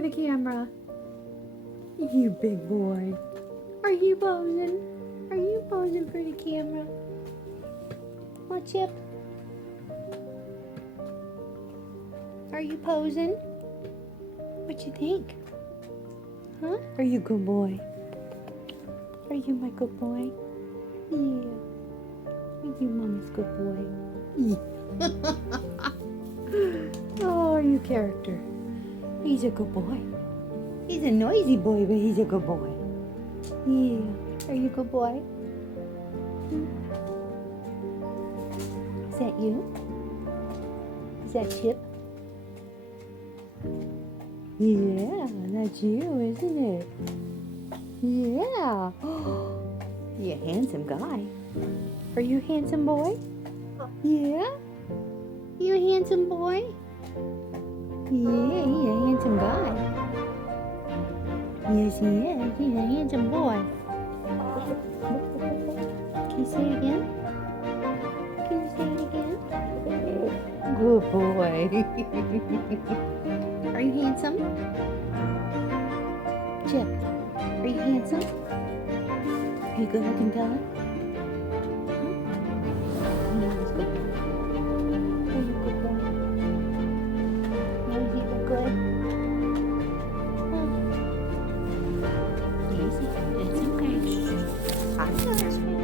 for the camera. You big boy. Are you posing? Are you posing for the camera? What, Chip? Are you posing? What you think? Huh? Are you a good boy? Are you my good boy? Yeah. Are you mommy's good boy? Yeah. Oh, you character. He's a good boy. He's a noisy boy, but he's a good boy. Yeah. Are you a good boy? Is that you? Is that Chip? Yeah, that's you, isn't it? Yeah. You're a handsome guy. Are you a handsome boy? Yeah? You a handsome boy? Yeah, he's a handsome guy. Yes, he is. He's a handsome boy. Can you say it again? Can you say it again? Good boy. Are you handsome? Chip, are you handsome? Are you a good looking fella? Huh? Yeah, he's good. Are you a good boy? No, you look good. Huh? Easy. It's okay. I got you.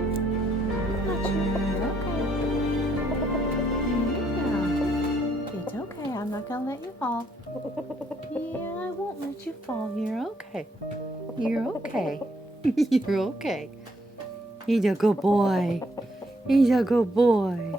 It's okay. I'm not gonna let you fall. Yeah, I won't let you fall. You're okay. You're okay. You're okay. He's a good boy. He's a good boy.